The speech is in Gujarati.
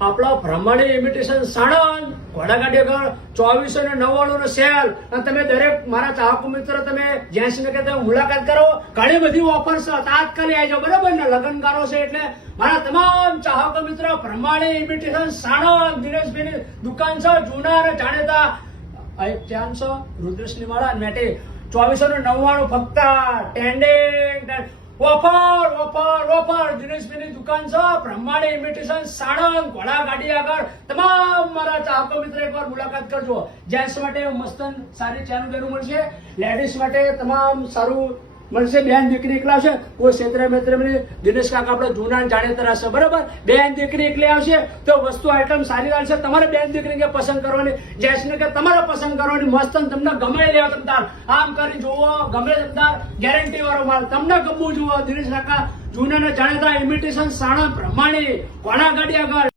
આપણા બ્રહ્માણી ઇમિટેશન સાણંદ ઘોડાગાડી આગળ 2499 નો સેલ અને તમે દરેક મારા ચાહક મિત્રો તમે જેન્ટ્સને કે તમે મુલાકાત કરો ઘણી બધી ઓફર છે તાત્કાલિક આવી જાઓ બરાબર ને લગ્નગારો છે એટલે મારા તમામ ચાહક મિત્રો બ્રહ્માણી ઇમિટેશન સાણંદ દિનેશભાઈની દુકાન છે જૂના અને જાણીતા ત્યાં છે રુદ્રેશની માળા મેટે 2499 ફક્ત ટ્રેન્ડિંગ ઓફર ઓફર ઓફર દિનેશભાઈની દુકાન છે બ્રહ્માણી ઇમિટેશન સાણંદ ઘોડાગાડી આગળ તમામ મારા ચાહકો મિત્રો એકવાર મુલાકાત કરજો જેન્ટ્સ માટે મસ્ત સારી ચાનું બેનું મળશે લેડીઝ માટે તમામ સારું મળશે બેન દીકરી એકલા છે કોઈ ક્ષેત્ર મિત્ર દિનેશ કાકા આપણે જૂના જાણીતા છે બરાબર બેન દીકરી એકલી આવશે તો વસ્તુ આઈટમ સારી આવશે તમારે બેન દીકરી કે પસંદ કરવાની જેન્ટ્સને કે તમારે પસંદ કરવાની મસ્ત તમને ગમે લેવા તમતાર આમ કરી જોવો ગમે તમતાર ગેરંટી વાળો માલ તમને ગમવું જુઓ દિનેશ કાકા જૂના જાણીતા ઇમિટેશન સાણંદ બ્રહ્માણી ઘોડાગાડી આગળ